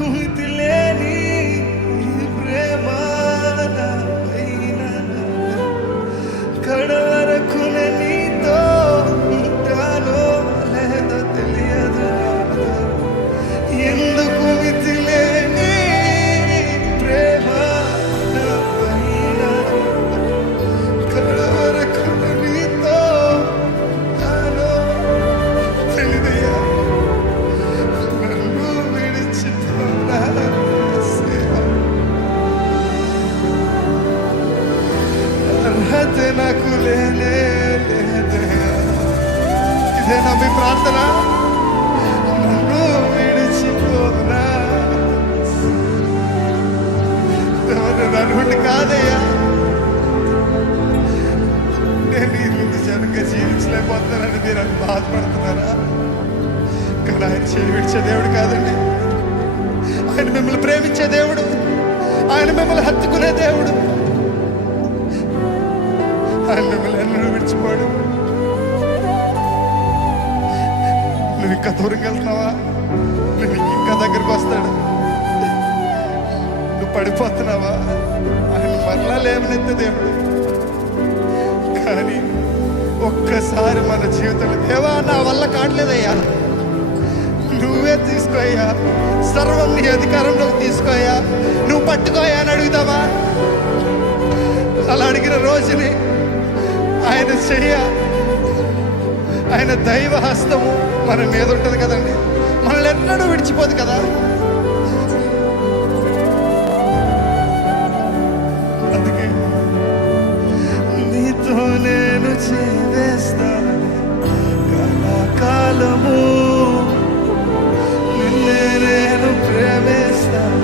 కుమితిలేని ప్రేమ కడవరకు నీతో ఉంటానో లేదో తెలియదు. ఎందుకు మితిలేని ప్రేమ కడవరకు నీతో ఉంటానో తెలియదయ్యా. నన్ను విడిచిపోనా అర్హత నాకు లేదయ్యా. ఇదేనా మీ ప్రార్థన? నన్ను విడిచిపోనా నన్ను కాదయ్యా. నేను ఈ ముందు జనంగా జీవించలేకపోతున్నానని మీరు అని బాధపడుతున్నారా? కానీ ఆయన చేయి విడిచే దేవుడు కాదండి. ఆయన మిమ్మల్ని ప్రేమించే దేవుడు, ఆయన మిమ్మల్ని హత్తుకునే దేవుడు. ఆయన మిమ్మల్ని ఎన్నడూ విడిచిపోడు. నువ్వు ఇంకా దూరంగా వెళ్తున్నావా? నువ్వు ఇంకా దగ్గరకు వస్తాడు. నువ్వు పడిపోతున్నావా? ఆయన మరలా లేవనెత్తే దేవుడు. కానీ ఒక్కసారి మన జీవితంలో దేవా నా వల్ల కావట్లేదయ్యా, నువ్వే తీసుకోయ్యా, సర్వం నీ అధికారంలోకి తీసుకోయా, నువ్వు పట్టుకోయా అని అడుగుతావా? అలా అడిగిన రోజుని ఆయన చెయ్య, ఆయన దైవ హస్తము మన మీద ఉంటుంది కదండి. మనల్ని ఎన్నడూ విడిచిపోదు కదా. అందుకే నీతో నేను చేస్తాను కళాకాలము, నిన్నే నేను ప్రేమిస్తాను.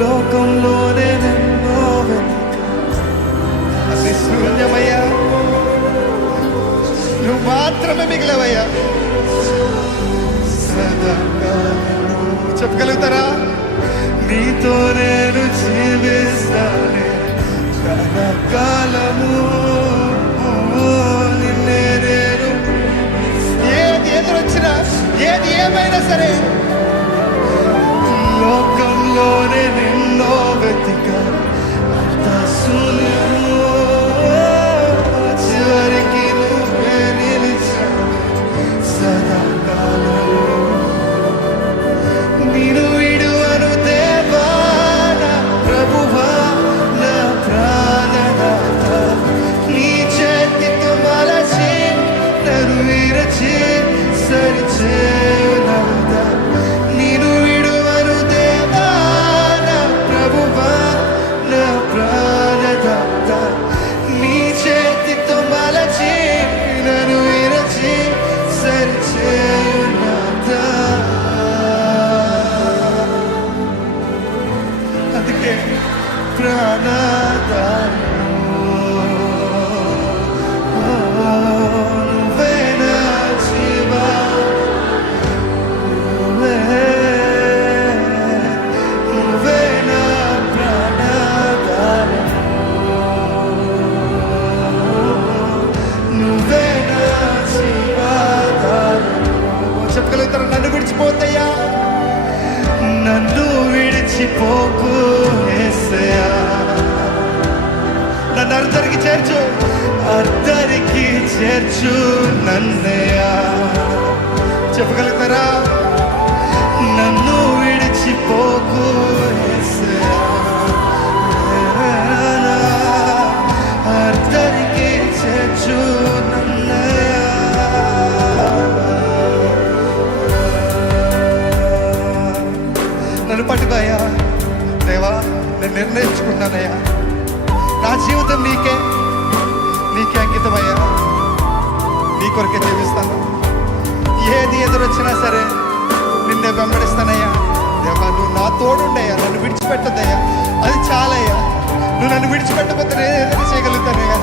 లోకంలోనే నిన్నో అది శూన్యమయ్యా, నువ్వు మాత్రమే మిగిలవయ్యా. చెప్పగలుగుతారా? నీతో నేను జీవిస్తానే కళాకాలము, నిన్నే నేను ఏది ఎదురొచ్చినా ఏది ఏమైనా సరే లోకంలోనే నిన్నో వెతికా అంత శూన్యము, చివరికి నువ్వే నిలిచావు సదాకాలము. నేను విడువను దేవా నా ప్రభువా నా ప్రాణనాథ, నీ చేతితో మలచి నన్ను విరచి సరిచేయునాథ. నేను విడువను దేవా నా ప్రభువా నా ప్రాణనాథ, నీ చేతితో మలచి నన్ను విరచి సరిచేయునాథ. అందుకే ప్రాణదాయము నువ్వే నా జీవా, నువ్వే నా ప్రాణదాయము, నువ్వే నా జీవాధారము. చెప్పగలుగుతారా? నన్ను విడిచిపోతయ్యా, నన్ను విడిచిపోకు యేసయ్యా. నన్ను అద్దరికి చేర్చు, అద్దరికి చేర్చు నన్నయ్యా. చెప్పగలుగుతారా? నన్ను విడిచిపోకు యేసయ్యా, అద్దరికి చేర్చు నన్నయ్యా. నన్ను పట్టుకోయ్యా దేవా, నేను నిర్ణయించుకున్నానయ్యా, నా జీవితం నీకే అంకితమయ్యా. నీ కొరకే జీవిస్తాను. ఏది ఎదురొచ్చినా సరే నిన్నే వెంబడిస్తానయ్యా. దేవా నువ్వు నా తోడుండయ్యా, నన్ను విడిచిపెట్టదయ్యా, అది చాలయ్యా. నువ్వు నన్ను విడిచిపెట్టకపోతే నేను ఏదైనా చేయగలుగుతానయ్యా.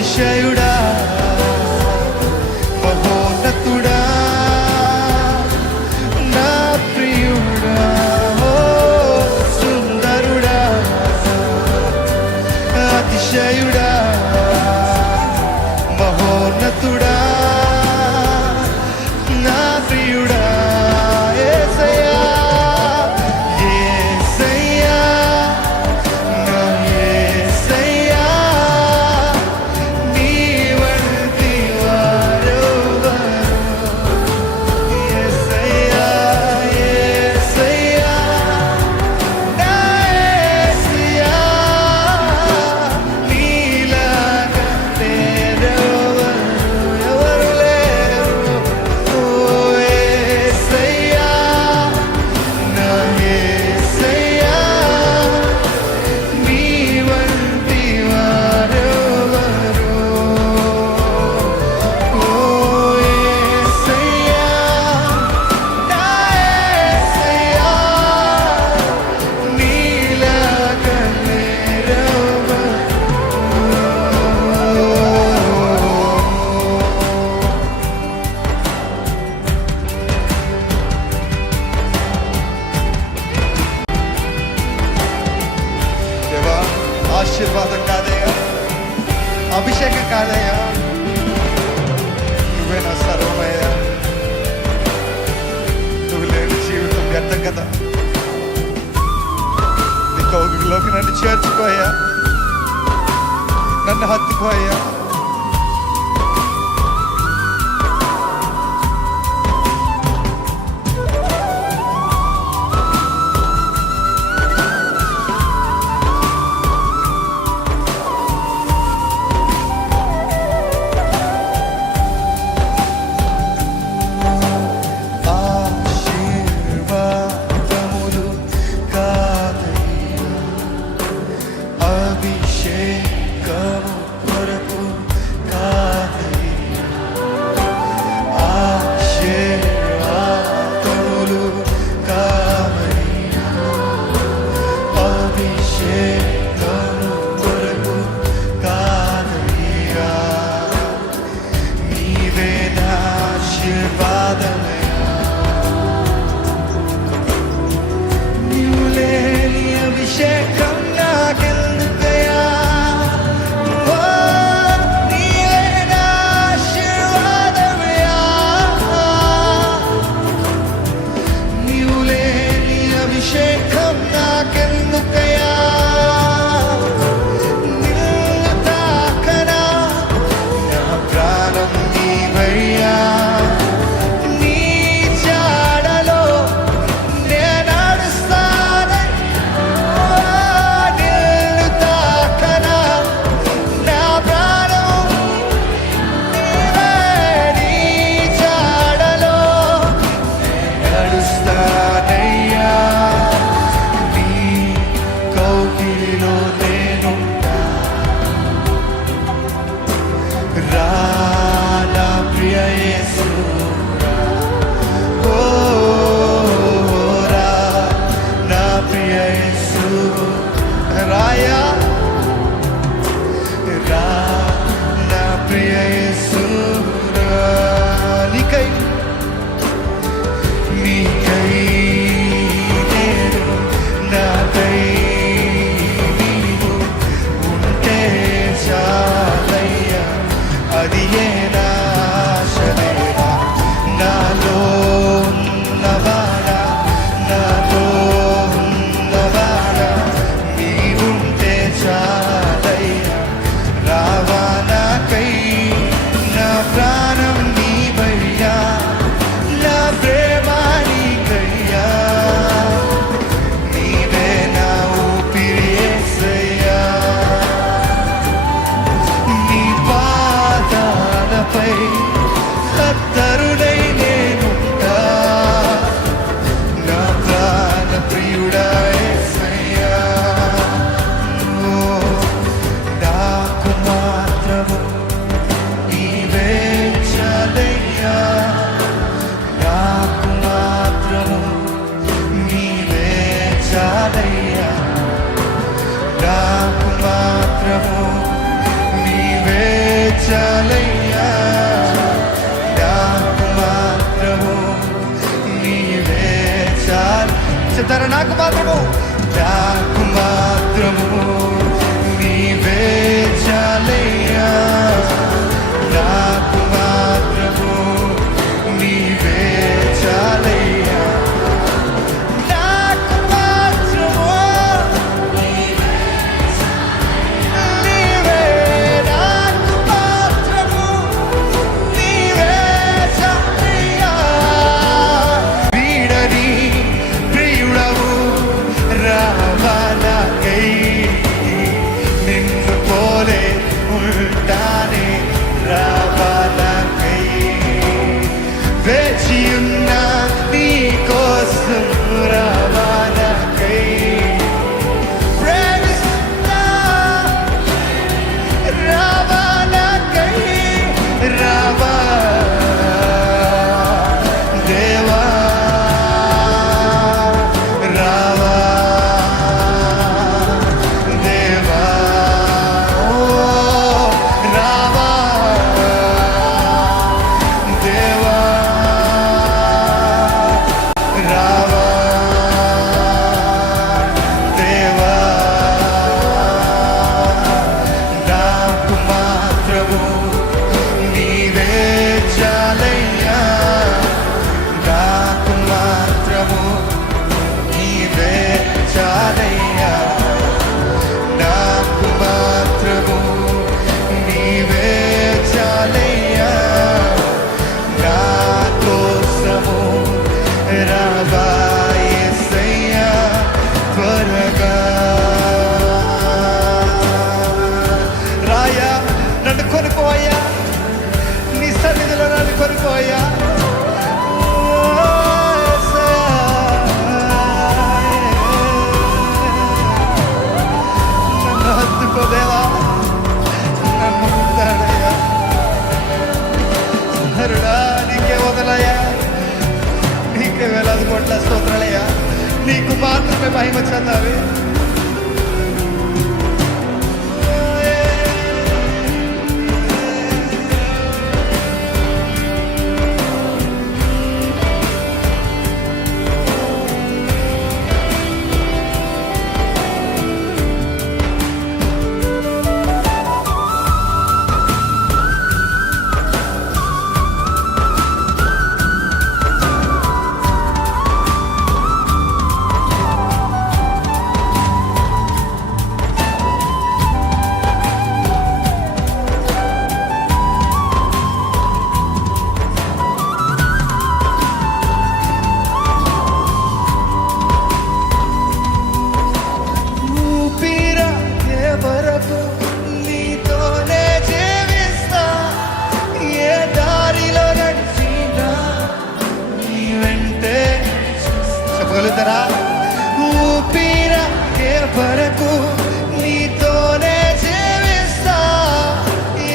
అతిశయుడా మహోన్నతుడా నా ప్రియుడా ఓ సుందరుడా అతిశయుడా మహోన్నతుడా నా ప్రియుడా యేసయ్యా యేసయ్యా నా యేసయ్యా నీ వంటి వారెవరు యేసయ్యా యేసయ్యా నా యేసయ్యా నీలాగా లేరెవరు ఎవరు లేరు ఓ యేసయ్యా నా యేసయ్యా నీ వంటి వారెవరు ఓ యేసయ్యా నా యేసయ్యా నీలాగా లేరెవరు దేవా ఆశీర్వాదం కాదయ్యా అభిషేకం కాదయ్యా నువ్వే నా సర్వమయ్యా నువ్వు లేని జీవితం వ్యర్థం కదా నీ కౌగిలోకి నన్ను చేర్చుకోయ్యా నన్ను హత్తుకోయ్యా ఆశీర్వాదములు కాదయ్యా అభిషేకము కొరకు కాదయ్యా ఆశీర్వాదములు కాదయ్యా అభిషేకము కొరకు కాదయ్యా నీవే నా ఆశీర్వాదమయ్యా నీవు లేని అభిషేకం నాకెందుకయ్యా ఓ నీవే నా ఆశీర్వాదమయ్యా నీవు లేని అభిషేకం నాకెందుకయ్యా నిన్ను తాకనా నా ప్రాణం నీవయ్యా నీ జాడలో నేను నడుస్తానయ్యా నిన్ను తాకనా నా ప్రాణం నీవే నీ జాడలో నేను నడుస్తానయ్యా నీ కౌగిలిలో నేనుంటా రా నా ప్రియ యేసు ఓ రా నా ప్రియ యేసు రాయా రా నా ప్రియ యేసు రా నీకై నేను నాకై నీవు ఉంటే చాలయ్యా అది ఏ నా ఆశలేనా నాకు మాత్రము నీవే చాలయ్యా, నాకు మాత్రము నీవే చాలయ్యా, నాకు మాత్రము నీవే, నాకు మాత్రము నీవే చాలయ్యా. వీడని ప్రియుడవు రావాలకై నిన్ను పోలే ఉంటానే రావాలకై వేచియున్న నీ కోసం రావాలకై ప్రేమిస్తున్నా రావాలకై రావా దేవా రావా దేవా ఓ రావా దేవా రావా దేవా నాకు మాత్రము నీవే చాలయ్యా, నాకు మాత్రము నీవే చాలయ్యా, నాకు మాత్రము నీవే చాలయ్యా, నా కోసము రావా యేసయ్యా త్వరగా రాయా, నన్ను కొనుకోయ్యా, నీ సన్నిధిలో నన్ను కొనుకోయ్యా. నన్ను హత్తుకోదేవా, నన్ను ముట్టాడయ్యా, హరుడా నీకే వదలయ్యా, నీకే వేలాది కోట్ల స్తోత్రాలయ్యా, నీకు మాత్రమే మహిమ చెందాలి. ఊపిరాగే వరకు నీతోనే జీవిస్తా, ఏ దారిలో నడిచినా నీ వెంటే. చెప్పగలుగుతారా? ఊపిరాగే వరకు నీతోనే జీవిస్తా,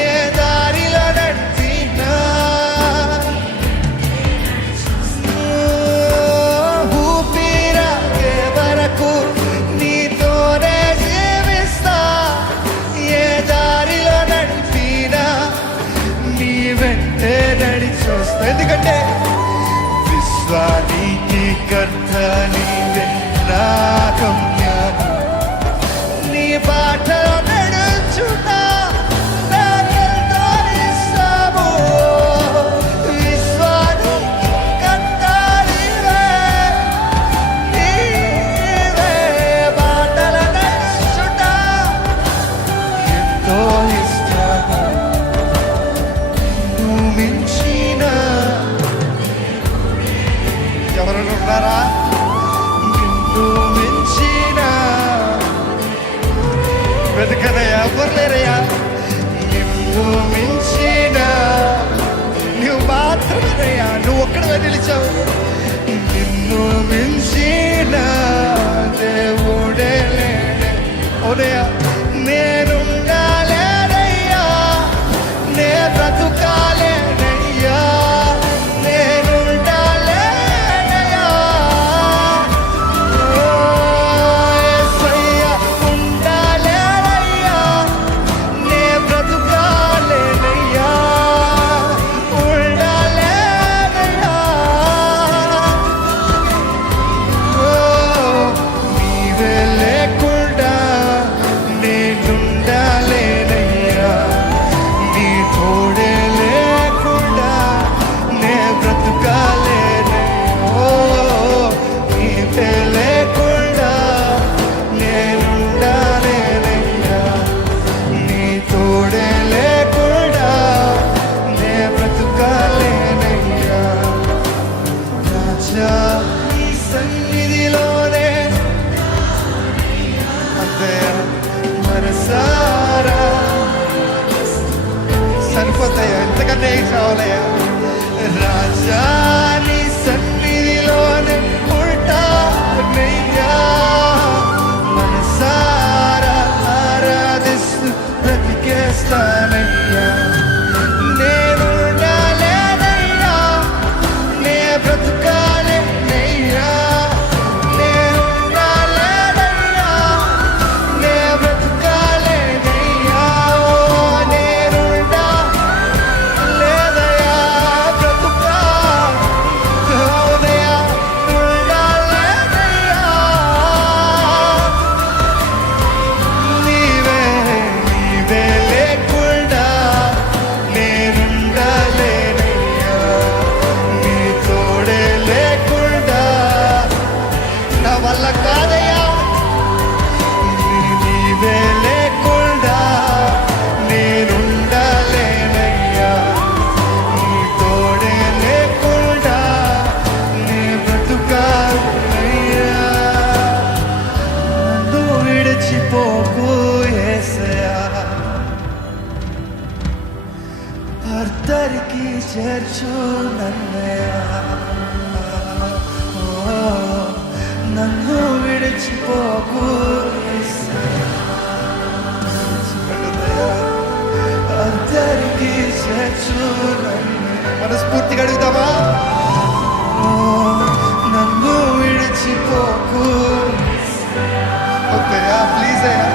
ఏ దారిలో నడిచినా. ఊపిరాగే వరకు నీతోనే జీవిస్తా, ఏ దారిలో నడిపినా నీ వెంటే నడిచొస్తా. ఎందుకంటే విశ్వానికి కర్త నీవే, నా గమ్యము నీ బాటలో నడుచున్నా నాకెంతో ఇష్టము. విశ్వానికి కర్త నీవే, నీవే బాటలో నడుచున్నా ఎంతో ఇష్టము. నువ్వు మించిన ఎవరైనా ఉన్నారా? నిన్ను మించిన వెతకనయ్యా, ఎవరు లేరయ్యా. నిన్ను మించిన నువ్వు మాత్రమేనయ్యా, నువ్వు ఒక్కడవే నిలిచావు. నిన్ను మించిన దేవుడే లేడే. అవునయ్యా, నేనుండాలేనయ్యా, నే బ్రతుకాలేనయ్యా, నేనుండాలేనయ్యా. ఓ యేసయ్యా, ఉండాలేనయ్యా, నే బ్రతుకాలేనయ్యా, ఉండాలేనయ్యా. సరిపోతాయా? ఎంతకన్నా ఏం కావాలయ్యా? రాజా నీ సన్నిధిలోనే ఉంటానయ్యా, మనసారా ఆరాధిస్తూ బ్రతికేస్తానయ్యా. నేనుండాలేనయ్యా, నే బ్రతుకాలేనయ్యా, నేనుండాలేనయ్యా, నే బ్రతుకాలేనయ్యా. ఓ నేనుండాలేదయ్యా, బ్రతుకాలేదయ్యా, ఉండాలేనయ్యా. నీవే నీవే లేకుండా నేనుండలేనయ్యా, నీ తోడే లేకుండా నా వల్ల కాదయ్యా. నీవే లేకుండా నేనుండలేనయ్యా, నీ తోడే లేకుండా నే బ్రతుకాలయ్యా. నన్ను విడిచిపోకు యేసయ్యా, అర్ధరికి చేర్చు నన్నయ్యా. ఓ, నన్ను విడిచిపోకు యేసయ్యా, అర్ధరికి చేర్చు నన్నయ్యా. మనస్ఫూర్తిగా అడుగుదామా? ఓ, నన్ను విడిచిపోకు వద్దయ్యా, ప్లీజ్ అయ్యా.